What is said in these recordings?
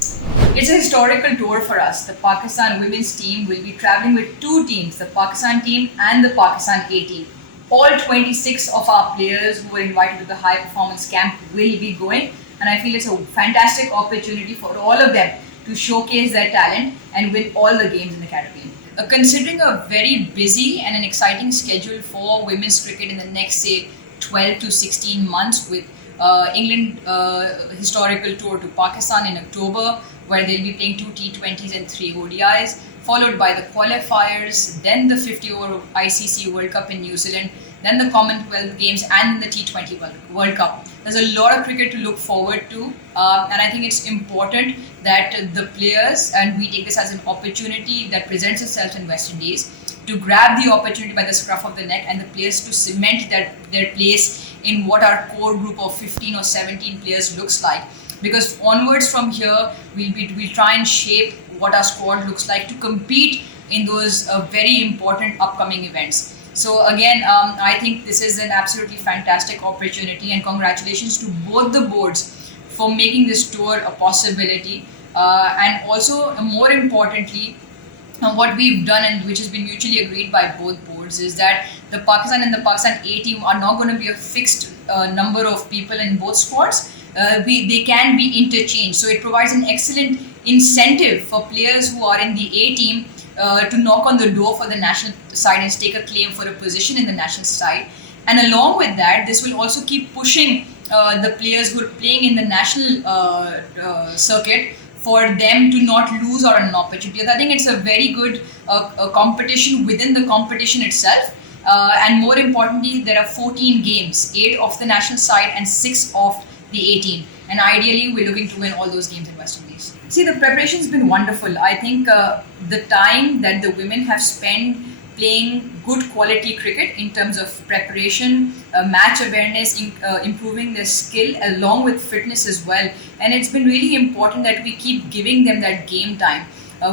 It's a historical tour for us. The Pakistan women's team will be traveling with two teams, the Pakistan team and the Pakistan A team. All 26 of our players who were invited to the high performance camp will be going, and I feel it's a fantastic opportunity for all of them to showcase their talent and win all the games in the Caribbean. Considering a very busy and an exciting schedule for women's cricket in the next, say, 12 to 16 months with England historical tour to Pakistan in October, where they'll be playing two T20s and three ODIs, followed by the qualifiers, then the 50-over ICC World Cup in New Zealand, then the Commonwealth Games and the T20 World Cup. There's a lot of cricket to look forward to, and I think it's important that the players, and we take this as an opportunity that presents itself in West Indies, to grab the opportunity by the scruff of the neck and the players to cement their place in what our core group of 15 or 17 players looks like. Because onwards from here, we'll try and shape what our squad looks like to compete in those very important upcoming events. So again, I think this is an absolutely fantastic opportunity, and congratulations to both the boards for making this tour a possibility. And also, more importantly, what we've done, and which has been mutually agreed by both boards, is that the Pakistan and the Pakistan A team are not going to be a fixed number of people in both squads. They can be interchanged. So it provides an excellent incentive for players who are in the A team to knock on the door for the national side and stake a claim for a position in the national side. And along with that, this will also keep pushing the players who are playing in the national circuit for them to not lose out on an opportunity. I think it's a very good competition within the competition itself. And more importantly, there are 14 games, 8 of the national side and 6 of the 18. And ideally, we're looking to win all those games in West Indies. See, the preparation's been wonderful. I think the time that the women have spent playing good quality cricket in terms of preparation, match awareness, improving their skill along with fitness as well. And it's been really important that we keep giving them that game time.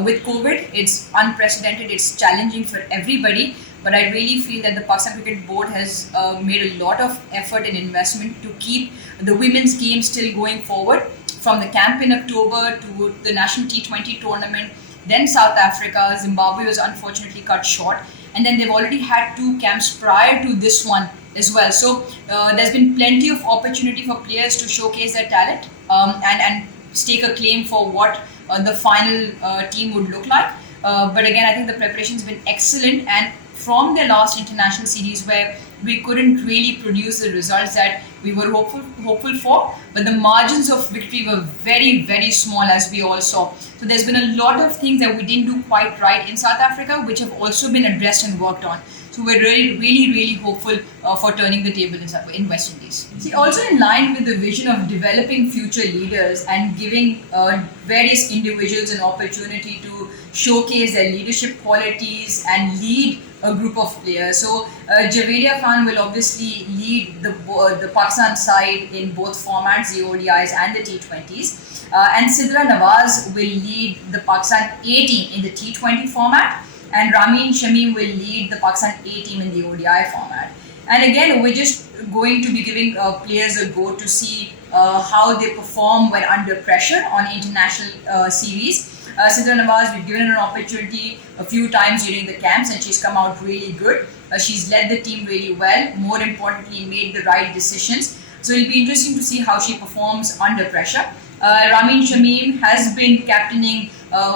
With COVID, it's unprecedented, it's challenging for everybody. But I really feel that the Pakistan Cricket Board has made a lot of effort and investment to keep the women's game still going forward, from the camp in October to the national T20 tournament, then South Africa. Zimbabwe was unfortunately cut short, and then they've already had 2 camps prior to this one as well. So there's been plenty of opportunity for players to showcase their talent and stake a claim for what the final team would look like. But again, I think the preparation's been excellent, and from their last international series where we couldn't really produce the results that we were hopeful for, but the margins of victory were very, very small, as we all saw. So there's been a lot of things that we didn't do quite right in South Africa, which have also been addressed and worked on. So we're really hopeful for turning the table in West Indies. See, also in line with the vision of developing future leaders and giving various individuals an opportunity to showcase their leadership qualities and lead a group of players. So Javeria Khan will obviously lead the Pakistan side in both formats, the ODIs and the T20s. And Sidra Nawaz will lead the Pakistan A team in the T20 format, and Ramin Shamim will lead the Pakistan A team in the ODI format. And again, we're just going to be giving players a go to see how they perform when under pressure on international series. Sidra Nawaz, we've given her an opportunity a few times during the camps, and she's come out really good. She's led the team really well, more importantly, made the right decisions. So it'll be interesting to see how she performs under pressure. Ramin Shamim has been captaining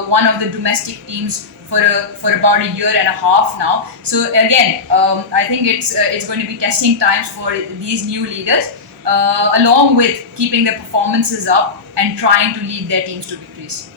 one of the domestic teams for about a year and a half now. So again, I think it's going to be testing times for these new leaders, along with keeping their performances up and trying to lead their teams to victories.